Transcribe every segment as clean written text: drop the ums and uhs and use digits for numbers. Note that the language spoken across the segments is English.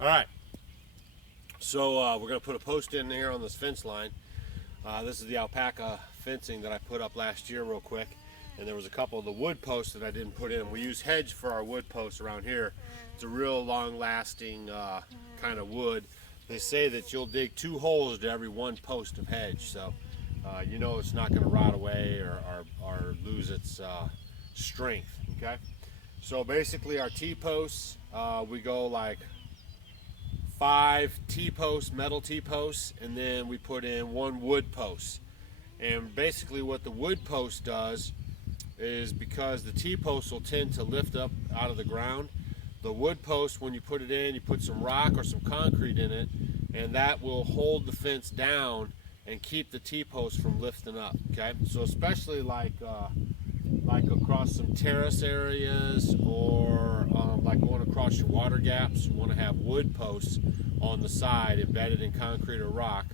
All right, so we're going to put a post in here on this fence line. This is the Alpaca fencing that I put up last year real quick, and there was a couple of the wood posts that I didn't put in. We use hedge for our wood posts around here. It's a real long-lasting kind of wood. They say that you'll dig 2 holes to every 1 post of hedge, so you know it's not going to rot away or lose its strength. Okay, so basically our T-posts, we go like 5 T-posts, metal T-posts, and then we put in 1 wood post. And basically what the wood post does is, because the T-posts will tend to lift up out of the ground, the wood post, when you put it in, you put some rock or some concrete in it, and that will hold the fence down and keep the T-post from lifting up. Okay, so especially like across some terrace areas, or like going across your water gaps, you want to have wood posts on the side embedded in concrete or rock,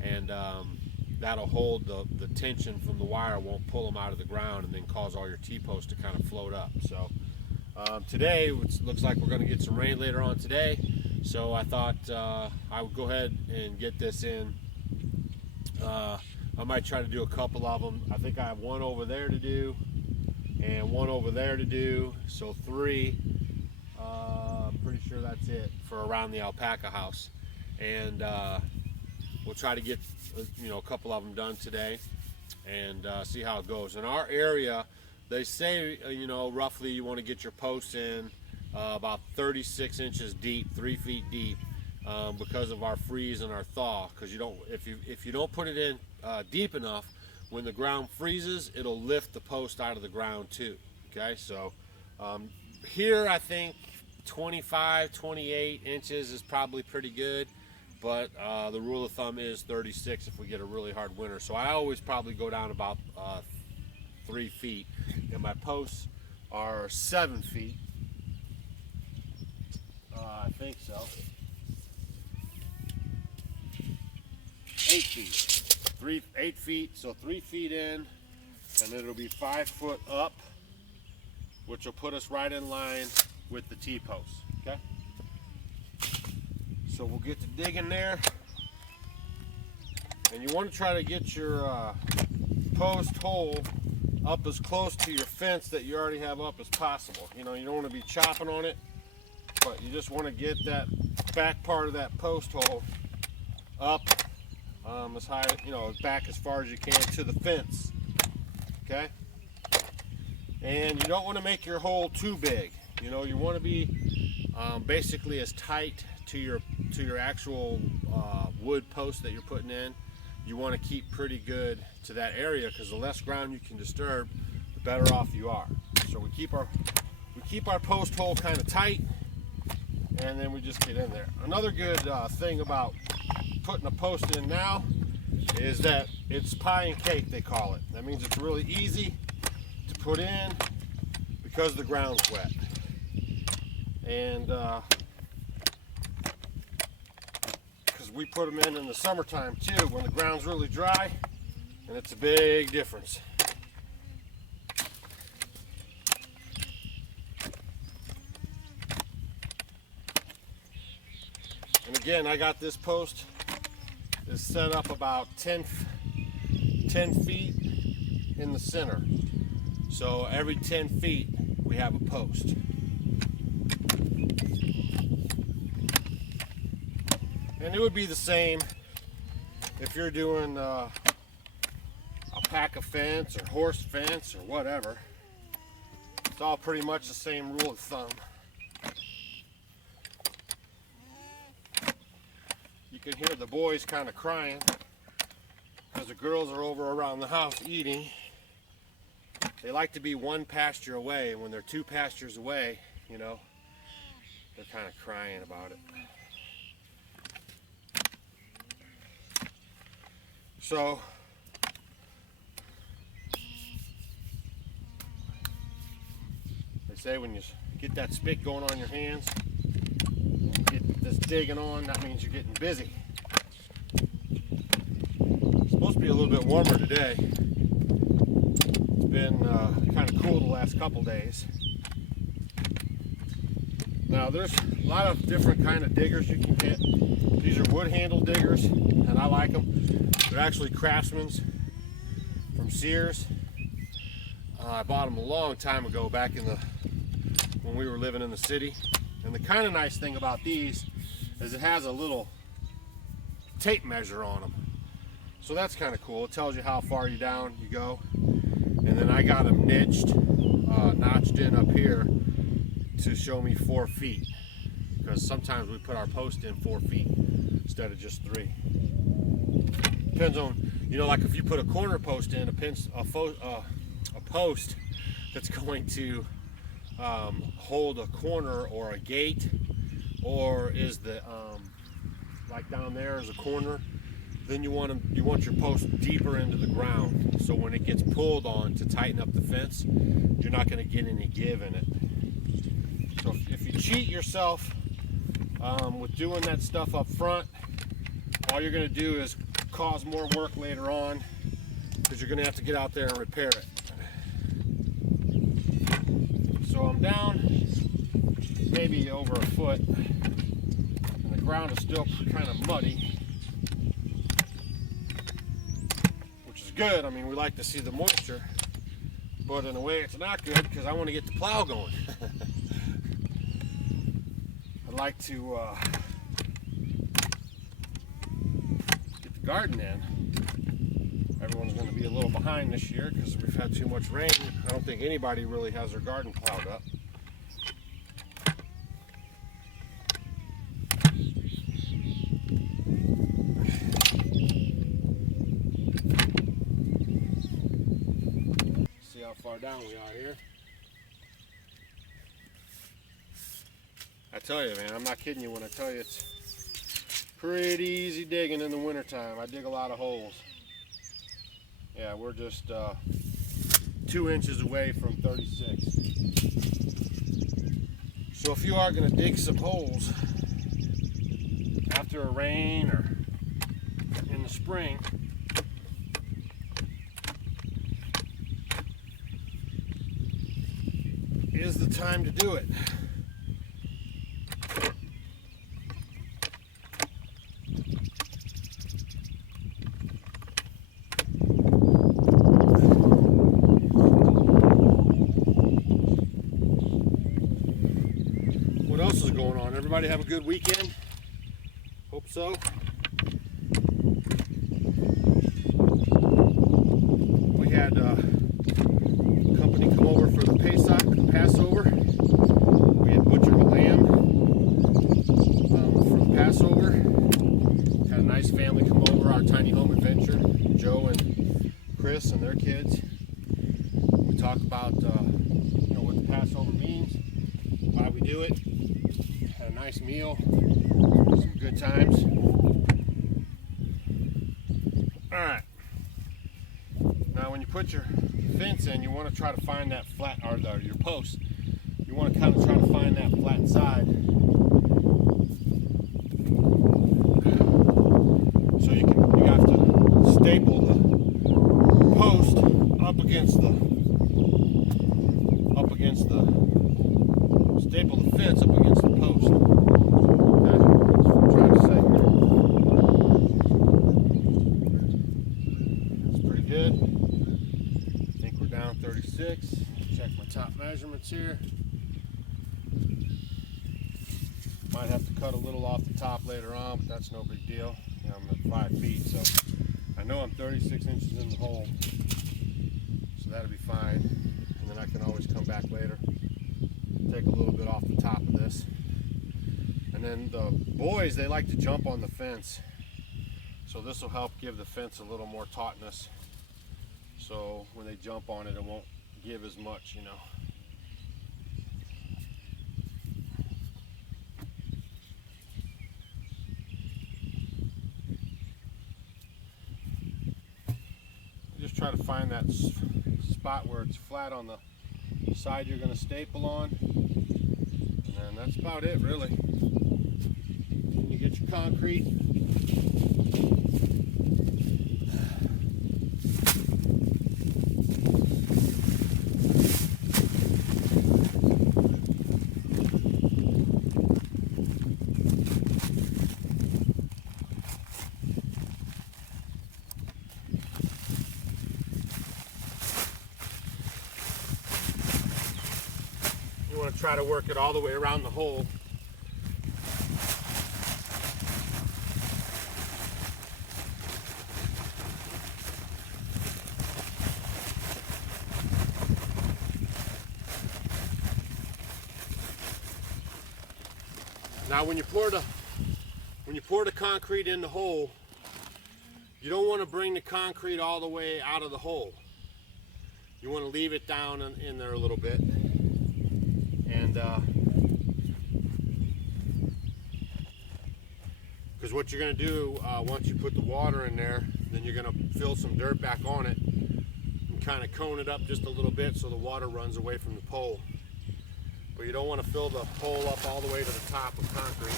and that'll hold the tension from the wire, won't pull them out of the ground and then cause all your T-posts to kind of float up. So today, it looks like we're going to get some rain later on today, so I thought I would go ahead and get this in. I might try to do a couple of them. I think I have 1 over there to do and 1 over there to do, so 3. I'm pretty sure that's it for around the Alpaca house, and we'll try to get a couple of them done today and see how it goes. In our area, they say roughly you want to get your posts in about 36 inches deep, 3 feet deep, because of our freeze and our thaw. Because if you don't put it in deep enough, when the ground freezes, it'll lift the post out of the ground too. Okay, so here I think 25, 28 inches is probably pretty good, but the rule of thumb is 36 if we get a really hard winter. So I always probably go down about 3 feet, and my posts are 7 feet. I think so. 8 feet. 8 feet, so 3 feet in, and it'll be 5 foot up, which will put us right in line with the T-posts. Okay, so we'll get to digging there, and you want to try to get your post hole up as close to your fence that you already have up as possible. You don't want to be chopping on it, but you just want to get that back part of that post hole up as high, back as far as you can to the fence. Okay, and you don't want to make your hole too big. You want to be basically as tight to your actual wood post that you're putting in. You want to keep pretty good to that area, because the less ground you can disturb, the better off you are. So we keep our post hole kind of tight, and then we just get in there. Another good thing about putting a post in now is that it's pie and cake, they call it. That means it's really easy to put in because the ground's wet. And because we put them in the summertime too, when the ground's really dry, and it's a big difference. And again, I got this post is set up about 10 feet in the center. So every 10 feet we have a post. And it would be the same if you're doing Alpaca fence or horse fence or whatever. It's all pretty much the same rule of thumb. You can hear the boys kind of crying because the girls are over around the house eating. They like to be 1 pasture away, and when they're 2 pastures away, they're kind of crying about it. So they say when you get that spit going on your hands, get this digging on, that means you're getting busy. It's supposed to be a little bit warmer today. It's been kind of cool the last couple days. Now there's a lot of different kind of diggers you can get. These are wood handle diggers, and I like them. They're actually Craftsman's from Sears. I bought them a long time ago, back in when we were living in the city. And the kind of nice thing about these is it has a little tape measure on them. So that's kind of cool. It tells you how far down you go. And then I got them notched in up here to show me 4 feet. Because sometimes we put our post in 4 feet instead of just 3. Depends on, you know, like if you put a corner post in, a post that's going to hold a corner or a gate, or is the like down there is a corner, then you want your post deeper into the ground, so when it gets pulled on to tighten up the fence, you're not going to get any give in it. So if you cheat yourself with doing that stuff up front, all you're going to do is cause more work later on, because you're going to have to get out there and repair it. So I'm down maybe over a foot, and the ground is still kind of muddy, which is good. I mean, we like to see the moisture, but in a way it's not good, because I want to get the plow going. I'd like to get the garden in. Everyone's going to be a little behind this year because we've had too much rain. I don't think anybody really has their garden plowed up. See how far down we are here. I tell you, man, I'm not kidding you when I tell you it's pretty easy digging in the wintertime. I dig a lot of holes. Yeah, we're just 2 inches away from 36. So if you are going to dig some holes after a rain or in the spring, is the time to do it. What else is going on? Everybody have a good weekend? Hope so. We had company come over for the Passover. We had butchered a lamb for the Passover. Had a nice family come over, our tiny home adventure, Joe and Chris and their kids. We talk about you know, what the Passover means, why we do it. Had a nice meal, some good times. Alright, now when you put your fence in, you want to try to find that flat, or your post, you want to kind of try to find that flat side, so you have to staple the post up against staple the fence up against the post. Okay, that's what I'm trying to say here. That's pretty good. I think we're down 36. Check my top measurements here. Might have to cut a little off the top later on, but that's no big deal. You know, I'm at 5 feet, so I know I'm 36 inches in the hole. So that'll be fine. And then I can always come back later, take a little bit off the top of this. And then the boys, they like to jump on the fence. So this will help give the fence a little more tautness. So when they jump on it, it won't give as much, you know. Just try to find that spot where it's flat on the side you're going to staple on, and that's about it, really. Then you get your concrete. try to work it all the way around the hole. Now when you pour the concrete in the hole, you don't want to bring the concrete all the way out of the hole. You want to leave it down in there a little bit. And because what you're going to do once you put the water in there, then you're going to fill some dirt back on it and kind of cone it up just a little bit so the water runs away from the pole. But you don't want to fill the hole up all the way to the top with concrete.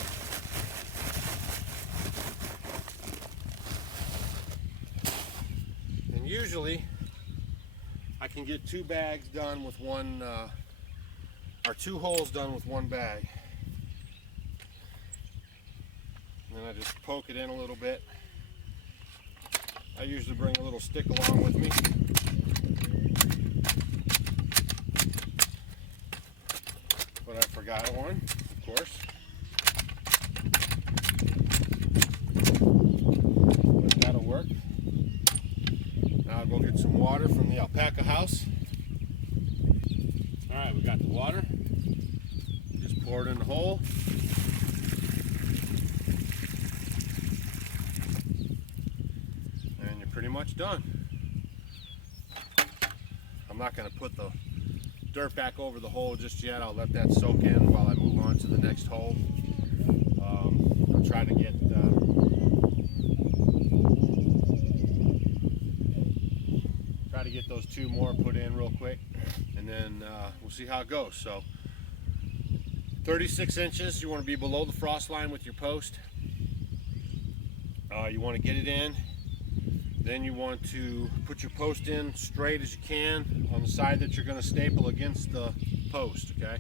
And usually I can get 2 bags done with one, or 2 holes done with 1 bag. And then I just poke it in a little bit. I usually bring a little stick along with me. But I forgot one, of course. But that'll work. Now I'll go get some water from the Alpaca house. Alright, we got the water. Just pour it in the hole. And you're pretty much done. I'm not going to put the dirt back over the hole just yet. I'll let that soak in while I move on to the next hole. I'll try to get those 2 more put in real quick, and then we'll see how it goes. So 36 inches, you want to be below the frost line with your post. You want to get it in. Then you want to put your post in straight as you can on the side that you're going to staple against the post, okay?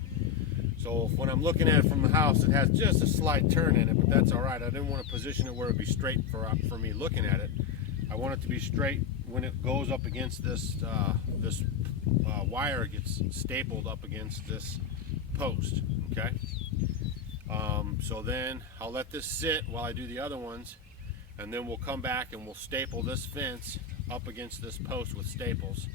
So when I'm looking at it from the house, it has just a slight turn in it, but that's all right. I didn't want to position it where it'd be straight for me looking at it. I want it to be straight when it goes up against this, wire gets stapled up against this post, okay? So then I'll let this sit while I do the other ones. And then we'll come back and we'll staple this fence up against this post with staples.